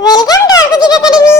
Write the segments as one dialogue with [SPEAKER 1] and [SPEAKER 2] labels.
[SPEAKER 1] Welcome to আরকুজিত academy.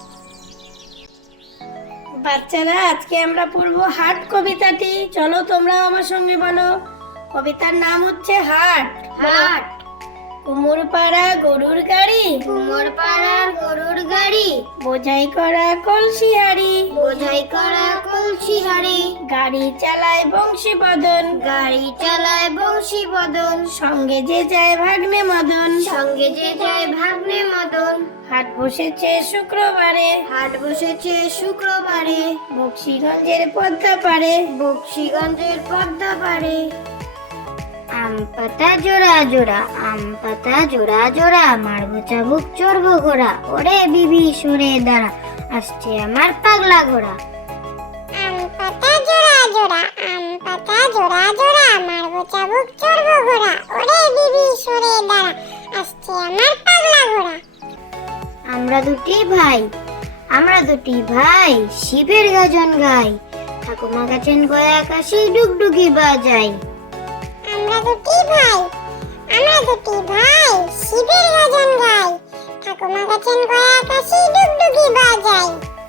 [SPEAKER 2] বাচ্চারা, আজকে আমরা পড়বো হাট কবিতাটি। চলো তোমরা আমার সঙ্গে বলো। কবিতার নাম হচ্ছে হাট।
[SPEAKER 1] হাট।
[SPEAKER 2] কুমোর পাড়া গরুর গাড়ি,
[SPEAKER 1] কুমোর পাড়ার গরুর গাড়ি,
[SPEAKER 2] বোঝাই করা কলসি হাড়ি,
[SPEAKER 1] বোঝাই করা কলসি হাড়ি,
[SPEAKER 2] গাড়ি চালায় বংশী বদন,
[SPEAKER 1] গাড়ি চালায় বংশী বদন,
[SPEAKER 2] সঙ্গে যে যায় ভাগ্নে মদন।
[SPEAKER 1] সঙ্গে যে যায় ভাগ্নে মদন।
[SPEAKER 2] হাট বসেছে শুক্রবারে,
[SPEAKER 1] হাট বসেছে শুক্রবারে,
[SPEAKER 2] বক্সিগঞ্জের পদ্মা পারে,
[SPEAKER 1] বক্সিগঞ্জের পদ্মা পারে। আম পাতা জোড়া জোড়া, আম পাতা জোড়া জোড়া, মারবো চাবুক চড়বো ঘোড়া, ওরে বিবি সরে দাঁড়া, আসছে আমার পাগলা ঘোড়া।
[SPEAKER 3] আম পাতা জোড়া জোড়া, আম পাতা জোড়া জোড়া, মারবো চাবুক চড়বো ঘোড়া, ওরে বিবি সরে দাঁড়া, আসছে আমার পাগলা ঘোড়া।
[SPEAKER 1] আমরা দুটি ভাই, আমরা দুটি ভাই, শিবের গাজন গাই, ঠাকুমা গাছেন গয়া কাশি ডুগডুগি বাজাই।
[SPEAKER 3] আমরা দুটি ভাই, আমরা দুটি ভাই, শিবের গাজন গাই, ঠাকুমা গাছেন গয়া আকাশে ডুগডুগি বাজাই।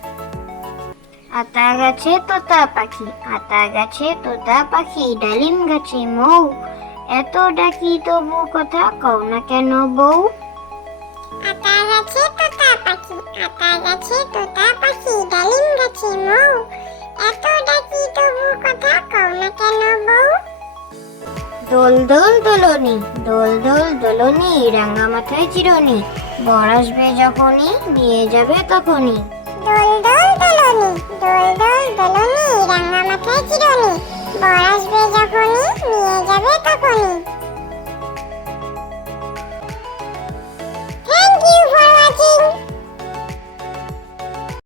[SPEAKER 1] আতা গাছে তোতা পাখি, আতা গাছে তোতা পাখি, ডালিম গাছে মৌ, এত ডাকি তবু কথা কও না কেন বউ।
[SPEAKER 3] আতা গাছে তোতা পাখি, আতা গাছে তোতা পাখি, ডালিম গাছে মৌ, এত ডাকি তবু কথা কও না কেন বউ।
[SPEAKER 1] দোল দোল দোলনি, দোল দোল দোলনি, রাঙা মাথায় চিরনি, বর আসবে যখনই নিয়ে যাবে তখনই।
[SPEAKER 3] দোল দোল দোলনি, দোল দোল দোলনি, রাঙা মাথায় চিরনি, বর আসবে যখনই নিয়ে যাবে তখনই।